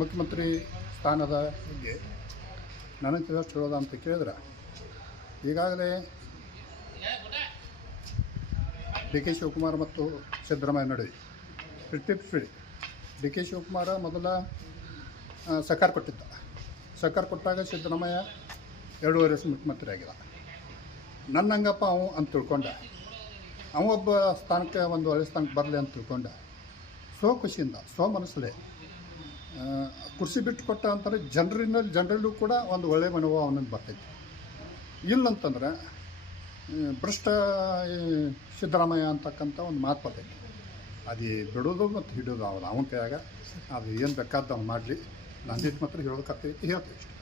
ಮುಖ್ಯಮಂತ್ರಿ ಸ್ಥಾನದ ಬಗ್ಗೆ ನನಗೆ ಹೇಳೋದು ಅಂತ ಕೇಳಿದ್ರೆ, ಈಗಾಗಲೇ ಡಿ ಕೆ ಶಿವಕುಮಾರ್ ಮತ್ತು ಸಿದ್ದರಾಮಯ್ಯ ನಡುವೆ 50-50. ಡಿ ಕೆ ಶಿವಕುಮಾರ ಮೊದಲ ಸರ್ಕಾರ ಕೊಟ್ಟಿದ್ದ. ಸರ್ಕಾರ ಕೊಟ್ಟಾಗ ಸಿದ್ದರಾಮಯ್ಯ 2.5 ವರ್ಷ ಮುಖ್ಯಮಂತ್ರಿ ಆಗಿಲ್ಲ. ನನ್ನ ಹಂಗಪ್ಪ ಅವ ಅಂತ ತಿಳ್ಕೊಂಡ, ಅವೊಬ್ಬ ಸ್ಥಾನಕ್ಕೆ ಒಂದು ಒಳ್ಳೆ ಸ್ಥಾನಕ್ಕೆ ಬರಲಿ ಅಂತ ತಿಳ್ಕೊಂಡ. ಖುಷಿಯಿಂದ ಮನಸ್ಸಲ್ಲೇ ಕುರ್ಚಿ ಬಿಟ್ಟು ಕೊಟ್ಟ ಅಂತಾರೆ. ಜನರಲ್ಲೂ ಕೂಡ ಒಂದು ಒಳ್ಳೆಯ ಮನೋಭಾವ ಅವನಿಗೆ ಬರ್ತೈತಿ. ಇಲ್ಲಂತಂದ್ರೆ ಭ್ರಷ್ಟ ಸಿದ್ದರಾಮಯ್ಯ ಅಂತಕ್ಕಂಥ ಒಂದು ಮಾತು ಬರ್ತೈತಿ. ಅದು ಬಿಡೋದು ಮತ್ತು ಹಿಡೋದು ಅವನ ಕೈಯಾಗ. ಅದು ಏನು ಬೇಕಾದ ಅವ್ನು ಮಾಡಲಿ. ನಂದಿಟ್ಟು ಮಾತ್ರ ಹೇಳೋದಕ್ಕೈತಿ, ಹೇಳ್ತೀವಿ ಇಷ್ಟು.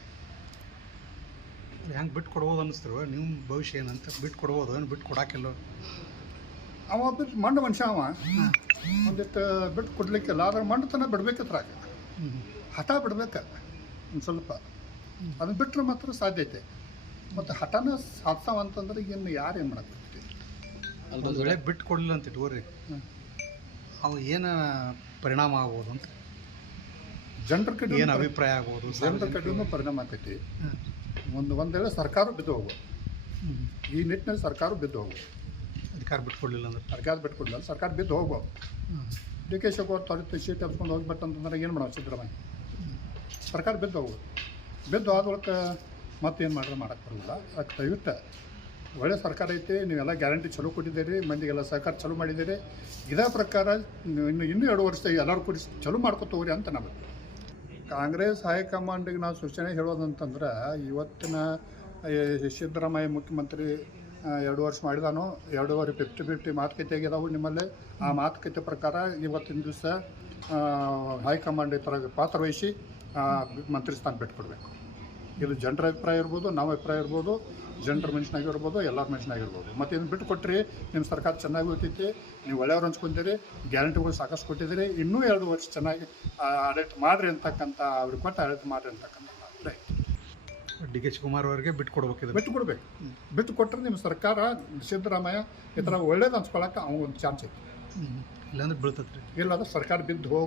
ಹೆಂಗೆ ಬಿಟ್ಟು ಕೊಡ್ಬೋದು ಅನ್ನಿಸ್ತಿರುವ ನಿಮ್ಮ ಭವಿಷ್ಯ ಏನಂತ? ಬಿಟ್ಟು ಕೊಡ್ಬೋದು ಏನು ಬಿಟ್ಟು ಕೊಡಾಕಿಲ್ಲ? ಅವ ಬಿಟ್ಟು ಮಂಡ ಮನುಷ್ಯ. ಅವ ಒಂದಿಟ್ಟು ಬಿಟ್ಟು ಕೊಡ್ಲಿಕ್ಕಿಲ್ಲ. ಆದ್ರೆ ಮಂಡತನ ಬಿಡ್ಬೇಕತ್ರಾಗ ಹಠ ಬಿಡ್ಬೇಕು ಒಂದು ಸ್ವಲ್ಪ. ಅದನ್ನು ಬಿಟ್ಟರೆ ಮಾತ್ರ ಸಾಧ್ಯತೆ. ಮತ್ತು ಹಠನ ಸಾಧಿಸವಂತಂದ್ರೆ ಇನ್ನು ಯಾರು ಏನು ಮಾಡಕ್ಕೆ ಒಂದು ವೇಳೆ ಬಿಟ್ಟು ಕೊಡಲಿಲ್ಲ ಅಂತ ಇಟ್ಕೋರಿ, ಅವು ಏನು ಪರಿಣಾಮ ಆಗ್ಬೋದು ಅಂತ ಜನರ ಕಡೆ ಏನು ಅಭಿಪ್ರಾಯ ಆಗ್ಬೋದು? ಜನರ ಕಡೆಯೂ ಪರಿಣಾಮ ಆಗ್ತೈತಿ. ಒಂದು ವೇಳೆ ಸರ್ಕಾರ ಬಿದ್ದು ಹೋಗ್ಬೋದು. ಈ ನಿಟ್ಟಿನಲ್ಲಿ ಸರ್ಕಾರ ಬಿದ್ದು ಹೋಗ್ಬೋದು. ಅಧಿಕಾರ ಬಿಟ್ಕೊಡ್ಲಿಲ್ಲ ಅಂದ್ರೆ ಸರ್ಕಾರ ಬಿಟ್ಕೊಡ್ಲಿಲ್ಲ, ಸರ್ಕಾರ ಬಿದ್ದು ಹೋಗ್ಬೋದು. ಡಿ ಕೆ ಶಿವಕುಮಾರ್ ತೊರೆದು ಸೀಟ್ ಹಚ್ಕೊಂಡು ಹೋಗ್ಬಿಟ್ಟಂತಂದ್ರೆ ಏನು ಮಾಡೋದು ಸಿದ್ದರಾಮಯ್ಯ? ಸರ್ಕಾರ ಬಿದ್ದು ಹೋಗ್ಬೋದು. ಬಿದ್ದು ಆದೊಳಕ್ಕೆ ಮತ್ತೇನು ಮಾಡಿದ್ರೆ ಮಾಡೋಕ್ಕೆ ಬರೋಲ್ಲ. ಅದಕ್ಕೆ ದಯವಿಟ್ಟು ಒಳ್ಳೆ ಸರ್ಕಾರ ಐತಿ. ನೀವೆಲ್ಲ ಗ್ಯಾರಂಟಿ ಚಲೋ ಕೊಟ್ಟಿದ್ದೀರಿ, ಮಂದಿಗೆಲ್ಲ ಸಹಕಾರ ಚಲೋ ಮಾಡಿದ್ದೀರಿ. ಇದೇ ಪ್ರಕಾರ ಇನ್ನೂ 2 ವರ್ಷ ಎಲ್ಲರೂ ಕೂಡಿ ಚಲೋ ಮಾಡ್ಕೊತ ಹೋಗ್ರಿ ಅಂತ ನಮಗೆ. ಕಾಂಗ್ರೆಸ್ ಹೈಕಮಾಂಡಿಗೆ ನಾವು ಸೂಚನೆ ಹೇಳೋದಂತಂದ್ರೆ, ಇವತ್ತಿನ ಸಿದ್ದರಾಮಯ್ಯ ಮುಖ್ಯಮಂತ್ರಿ 2 ವರ್ಷ ಮಾಡಿದಾನು. 2.5 50-50 ಮಾತುಕತೆ ಆಗಿದಾವು ನಿಮ್ಮಲ್ಲಿ. ಆ ಮಾತುಕತೆ ಪ್ರಕಾರ ಇವತ್ತಿನ ದಿವಸ ಹೈಕಮಾಂಡ್ ಈ ಥರ ಪಾತ್ರ ವಹಿಸಿ ಮಂತ್ರಿ ಸ್ಥಾನ ಬಿಟ್ಕೊಡ್ಬೇಕು. ಇದು ಜನರ ಅಭಿಪ್ರಾಯ ಇರ್ಬೋದು, ನಮ್ಮ ಅಭಿಪ್ರಾಯ ಇರ್ಬೋದು, ಜನರ ಮನುಷ್ಯನಾಗಿರ್ಬೋದು, ಎಲ್ಲರ ಮನುಷ್ಯನಾಗಿರ್ಬೋದು. ಮತ್ತು ಇದನ್ನು ಬಿಟ್ಟು ಕೊಟ್ಟರೆ ನಿಮ್ಮ ಸರ್ಕಾರ ಚೆನ್ನಾಗಿ ಹೋಗ್ತೈತಿ. ನೀವು ಒಳ್ಳೆಯವ್ರು ಹಂಚ್ಕೊಂತೀರಿ, ಗ್ಯಾರಂಟಿಗಳು ಸಾಕಷ್ಟು ಕೊಟ್ಟಿದ್ದೀರಿ. ಇನ್ನೂ 2 ವರ್ಷ ಚೆನ್ನಾಗಿ ಆಡಳಿತ ಮಾಡಿರಿ ಅಂತಕ್ಕಂಥ ಅವ್ರಿಗೆ ಕೊಟ್ಟು ಆಡಳಿತ ಮಾಡಿರಿ ಅಂತಕ್ಕಂಥ ಅಭಿಪ್ರಾಯ. ಡಿ ಕೆ ಶಿವಕುಮಾರ್ ಅವರಿಗೆ ಬಿಟ್ಟು ಕೊಡ್ಬೇಕಿದೆ. ಬಿಟ್ಟು ಕೊಡ್ಬೇಕು. ಬಿಟ್ಟು ಕೊಟ್ಟರೆ ನಿಮ್ಮ ಸರ್ಕಾರ ಸಿದ್ದರಾಮಯ್ಯ ಈ ಥರ ಒಳ್ಳೇದು ಹಂಚ್ಕೊಳಕ್ಕೆ ಅವ್ನಿಗೆ ಒಂದು ಚಾನ್ಸ್ ಐತಿ. ಇಲ್ಲಾಂದ್ರೆ ಬೀಳ್ತತ್ರಿ. ಇಲ್ಲಾಂದ್ರೆ ಸರ್ಕಾರ ಬಿದ್ದು ಹೋಗಿ